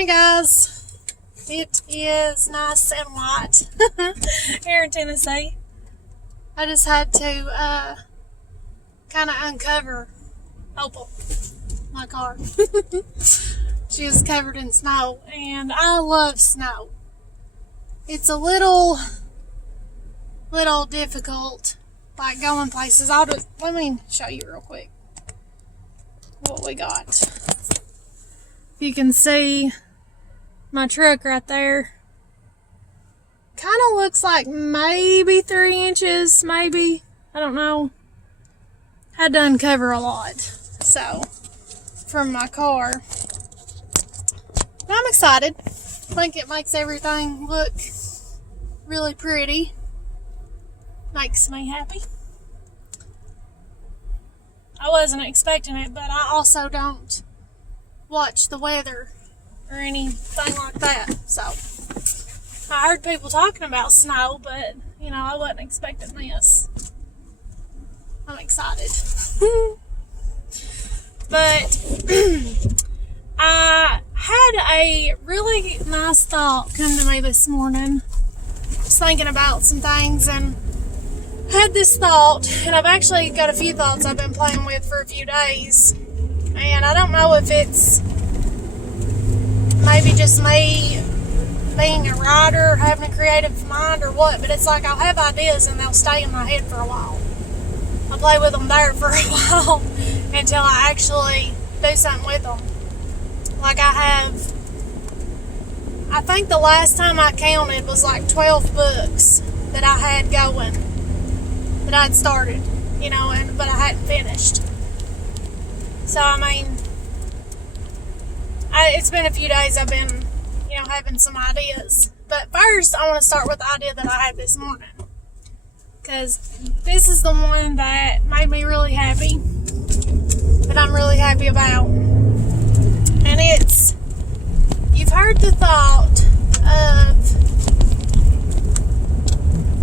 Morning, guys. It is nice and white here in Tennessee. I just had to kind of uncover Opal, my car. She was covered in snow, and I love snow. It's a little difficult, like going places. Let me show you real quick what we got. You can see my truck right there. Kind of looks like maybe 3 inches, maybe. I don't know. Had to uncover a lot, so, from my car. But I'm excited. I think it makes everything look really pretty. Makes me happy. I wasn't expecting it, but I also don't watch the weather or anything like that. So I heard people talking about snow, but I wasn't expecting this. I'm excited. But I had a really nice thought come to me this morning. I was thinking about some things and had this thought, and I've actually got a few thoughts I've been playing with for a few days. And I don't know if it's maybe just me being a writer, having a creative mind or what, but it's like I'll have ideas and they'll stay in my head for a while. I'll play with them there for a while until I actually do something with them. Like I think the last time I counted was like 12 books that I had going, that I'd started, but I hadn't finished. So, it's been a few days I've been, having some ideas. But first, I want to start with the idea that I had this morning. Because this is the one that made me really happy. That I'm really happy about. And it's, you've heard the thought of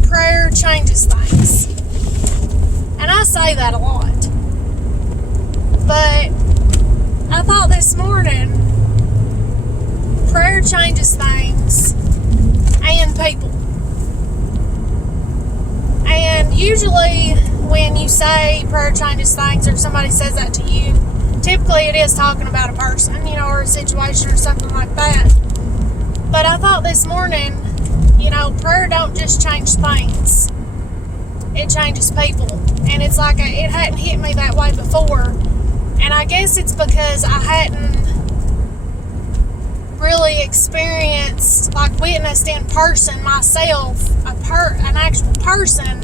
prayer changes things. And I say that a lot. But I thought this morning, prayer changes things and people. And usually when you say prayer changes things or somebody says that to you, typically it is talking about a person, or a situation or something like that. But I thought this morning, prayer don't just change things. It changes people. And it's like it hadn't hit me that way before. And I guess it's because I hadn't really experienced, witnessed in person myself, an actual person,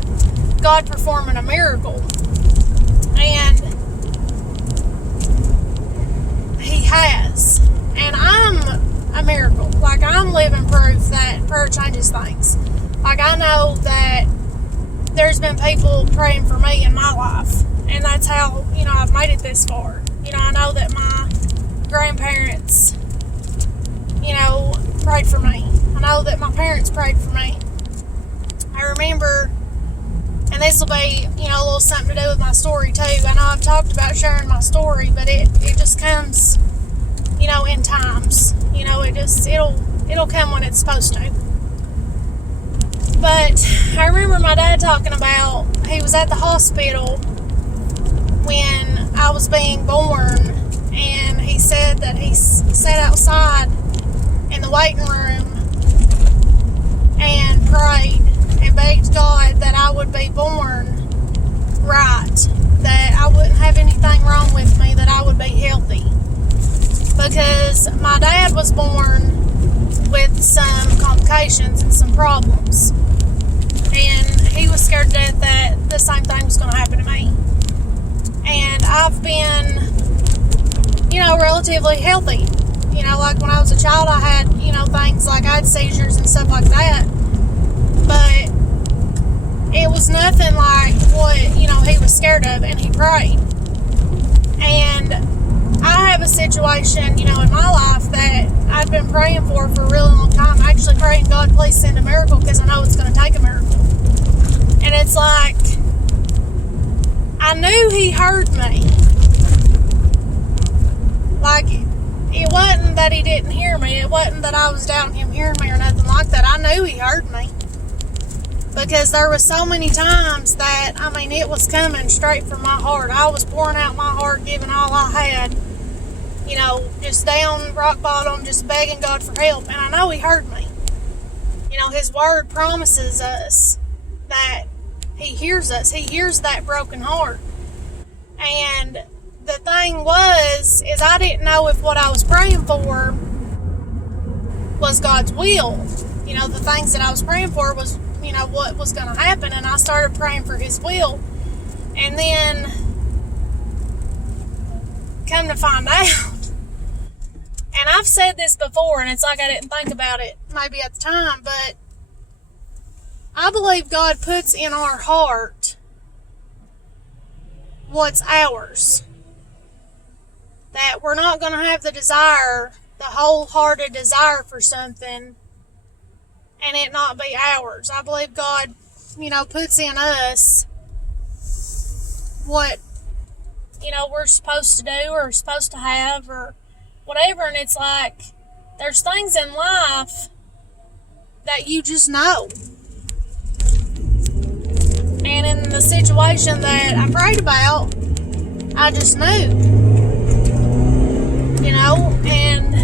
God performing a miracle. And He has. And I'm a miracle. I'm living proof that prayer changes things. I know that there's been people praying for me in my life. And that's how, I've made it this far. I know that my grandparents, prayed for me. I know that my parents prayed for me. I remember, and this will be, a little something to do with my story too. I know I've talked about sharing my story, but it just comes, in times. It'll come when it's supposed to. But I remember my dad talking about, he was at the hospital when I was being born, and he said that he sat outside in the waiting room and prayed and begged God that I would be born right, that I wouldn't have anything wrong with me, that I would be healthy. Because my dad was born with some complications and some problems, and he was scared to death that the same thing was going to happen to me. And I've been, relatively healthy. When I was a child, I had, things like I had seizures and stuff like that. But it was nothing like what, he was scared of, and he prayed. And I have a situation, in my life that I've been praying for a really long time. Actually praying, God, please send a miracle, because I know it's going to take a miracle. And it's like, I knew He heard me. it wasn't that he didn't hear me. It wasn't that I was doubting him hearing me or nothing like that. I knew he heard me. Because there was so many times that, I mean, it was coming straight from my heart. I was pouring out my heart, giving all I had. You know, just down rock bottom, just begging God for help. And I know he heard me. You know, his word promises us that he hears us. He hears that broken heart. And the thing is I didn't know if what I was praying for was God's will. You know, the things that I was praying for was, you know, what was going to happen. And I started praying for his will. And then, come to find out, and I've said this before, and it's like I didn't think about it maybe at the time, but I believe God puts in our heart what's ours. That we're not going to have the desire, the wholehearted desire for something, and it not be ours. I believe God, you know, puts in us what, you know, we're supposed to do or supposed to have or whatever. And it's like, there's things in life that you just know. And in the situation that I prayed about, I just knew. You know, and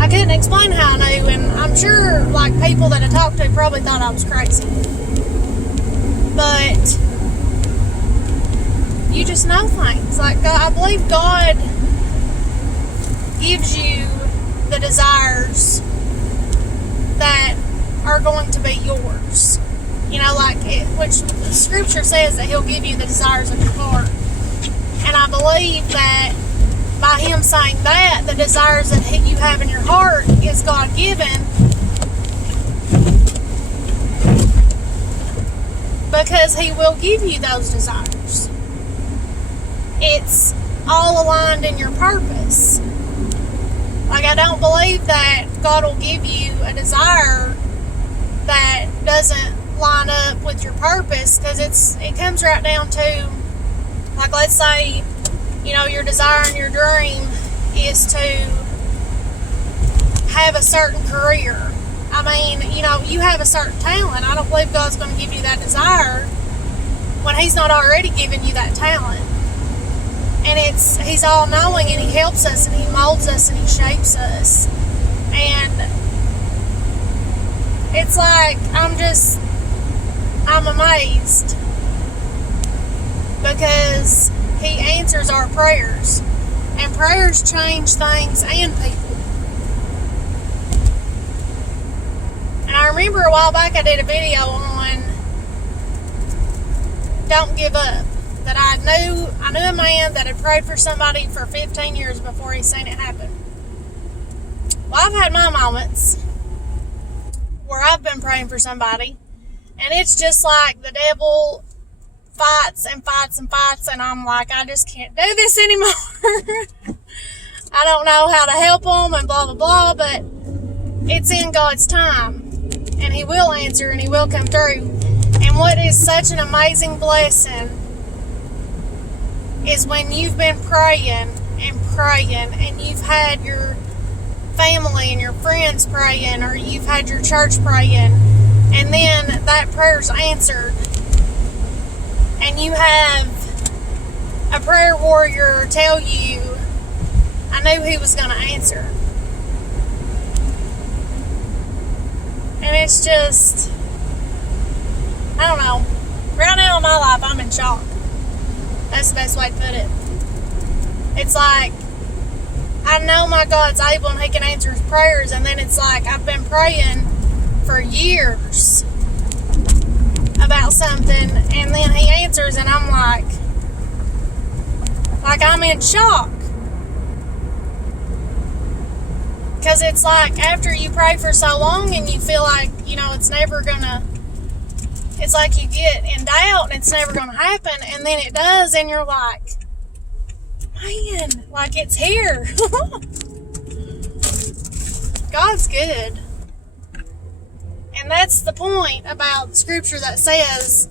I couldn't explain how I knew, and I'm sure, like, people that I talked to probably thought I was crazy. But you just know things. Like, I believe God gives you the desires that are going to be yours. You know, like, which Scripture says that He'll give you the desires of your heart. And I believe that by Him saying that, the desires that you have in your heart is God-given, because He will give you those desires. It's all aligned in your purpose. Like, I don't believe that God will give you a desire that doesn't line up with your purpose, because it comes right down to, like, let's say, you know, your desire and your dream is to have a certain career. I mean, you know, you have a certain talent. I don't believe God's going to give you that desire when He's not already given you that talent. And He's all-knowing, and He helps us, and He molds us, and He shapes us. And it's like, I'm amazed, because He answers our prayers, and prayers change things and people. And I remember a while back I did a video on don't give up. That I knew a man that had prayed for somebody for 15 years before he seen it happen. Well, I've had my moments where I've been praying for somebody, and it's just like the devil fights and fights and fights, and I'm like, I just can't do this anymore. I don't know how to help them and blah, blah, blah, but it's in God's time, and He will answer, and He will come through. And what is such an amazing blessing is when you've been praying and praying, and you've had your family and your friends praying, or you've had your church praying, and then that prayer's answered, and you have a prayer warrior tell you, I knew he was going to answer. And it's just, I don't know. Right now in my life, I'm in shock. That's the best way to put it. It's like, I know my God's able and He can answer His prayers, and then it's like, I've been praying for years about something, and then He answers, and I'm like I'm in shock. Because it's like, after you pray for so long and you feel like, you know, it's never gonna, it's like you get in doubt and it's never gonna happen, and then it does, and you're like, man, like, it's here. God's good. And that's the point about Scripture that says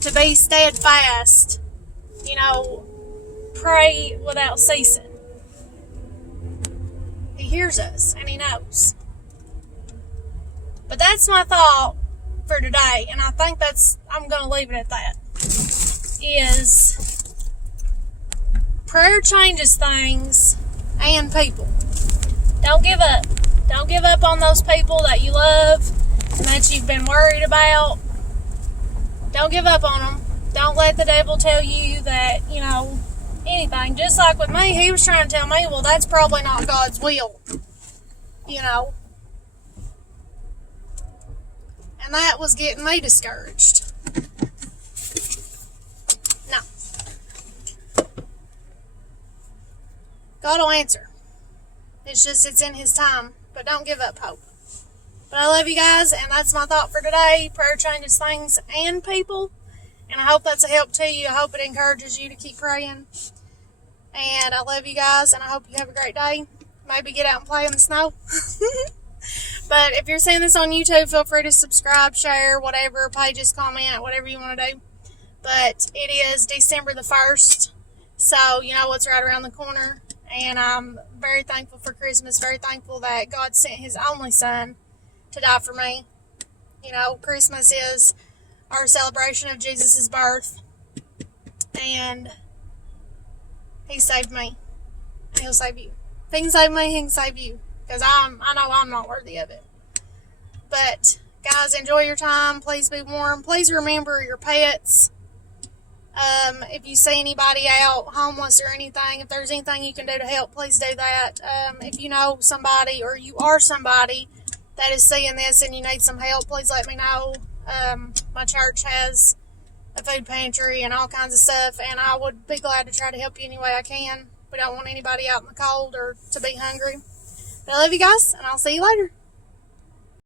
to be steadfast, you know, pray without ceasing. He hears us and He knows. But that's my thought for today, and I think I'm going to leave it at that, is prayer changes things and people. Don't give up. Don't give up on those people that you love and that you've been worried about. Don't give up on them. Don't let the devil tell you that, anything. Just like with me, he was trying to tell me, well, that's probably not God's will. And that was getting me discouraged. No. God will answer. It's in His time. But don't give up hope. But I love you guys, and that's my thought for today. Prayer changes things and people. And I hope that's a help to you. I hope it encourages you to keep praying. And I love you guys, and I hope you have a great day. Maybe get out and play in the snow. But if you're seeing this on YouTube, feel free to subscribe, share, whatever, pages, comment, whatever you want to do. But it is December the 1st, so you know what's right around the corner. And I'm very thankful for Christmas, very thankful that God sent His only Son to die for me. Christmas is our celebration of Jesus' birth. And He saved me. And He'll save you. If He can save me, He can save you. Because I know I'm not worthy of it. But, guys, enjoy your time. Please be warm. Please remember your pets. If you see anybody out homeless or anything, if there's anything you can do to help, please do that. If you know somebody or you are somebody that is seeing this and you need some help, please let me know. My church has a food pantry and all kinds of stuff, and I would be glad to try to help you any way I can. We don't want anybody out in the cold or to be hungry. But I love you guys, and I'll see you later.